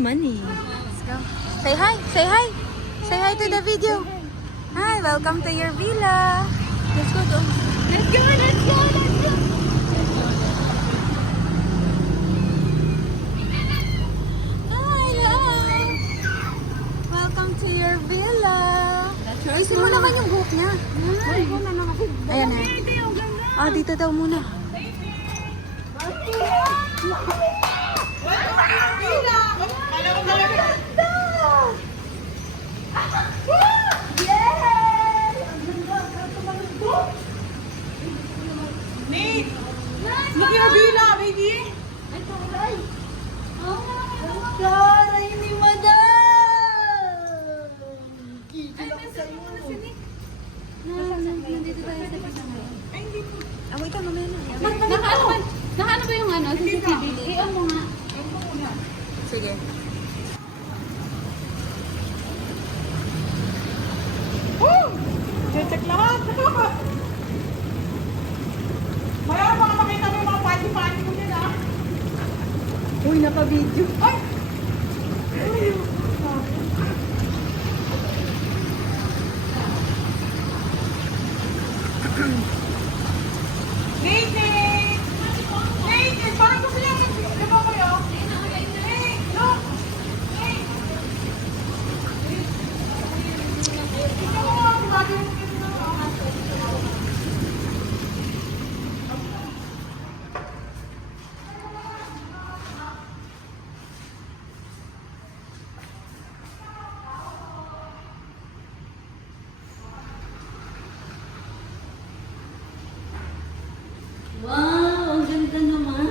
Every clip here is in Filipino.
Money. Let's go. Say hi. Say hi. Say hi to the video. Hi, welcome to your villa. Let's go. Let's go. Let's go. Let's go. Hello. Welcome to your villa. Ayusin mo naman yung buhok niya. Ayan na. Ah, dito daw muna. Look your villa, baby. Taray ni Madam! Ay, nasa mo na si Nick. Nandito tayo sa kasama. Ay, hindi po. Ah, wait lang, mamaya na. Nakaano ba yung ano? CCTV? I-on mo nga. Sige. Woo! Check lahat. Maya, baka makita mo yung mga party-party ko din, ah. Uy, naka-video. Ay! Nate! Nate! Parang gusto niya mag-diba ko yun? Nate! Look! Nate! Ikaw mo nga, grabe yung kasi na Wow, ang ganda naman.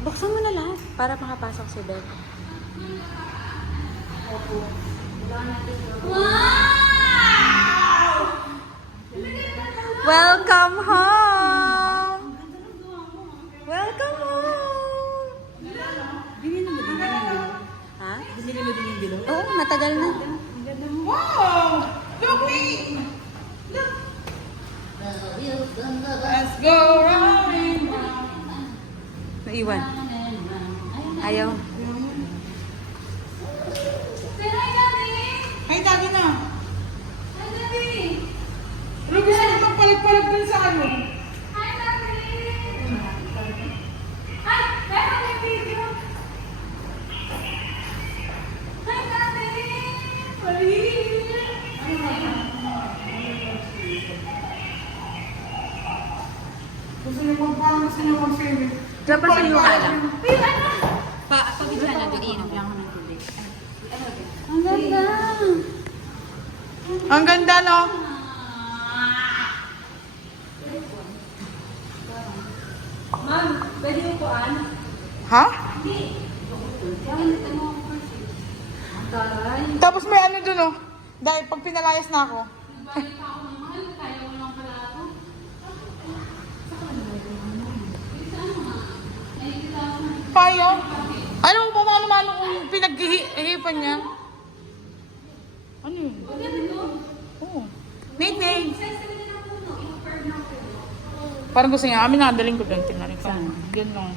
Buksan mo na lahat para makapasok si Beth. Wow! Welcome home! Welcome home! Binili mo din yung bilo? Ha? Binili mo din yung bilo? Oo, matagal na. wow! Look, Nate! Look! Let's go round and round. Naiwan. Ayaw. Say hi, Daddy! Ay, dagi na. Hi, Daddy! Ano gusto mo magpalag-palag din sa ano? Hi, Daddy! Ay, meron yung video! Hi, Daddy! Gusto niyo magpapang, gusto niyo mag-favorite. Dapat sa iyo alam. Pag-idya na ito, iinom lang ako ng tubig. Ang ganda! Ang ganda, no? Ma'am, pwede yung kuan? Ha? Taray. Tapos may ano dun, oh. Dahil pag pinalayas na ako. Balik pa ako ng mahal, kaya mo lang pala ako. Payo? Ano mo pa mano-mano kung pinag-ihipan niya? Ano yun? Oo. Nate, Nate. Parang gusto niya, amin nadaling ko doon. Tingnan rin ka. Yun lang.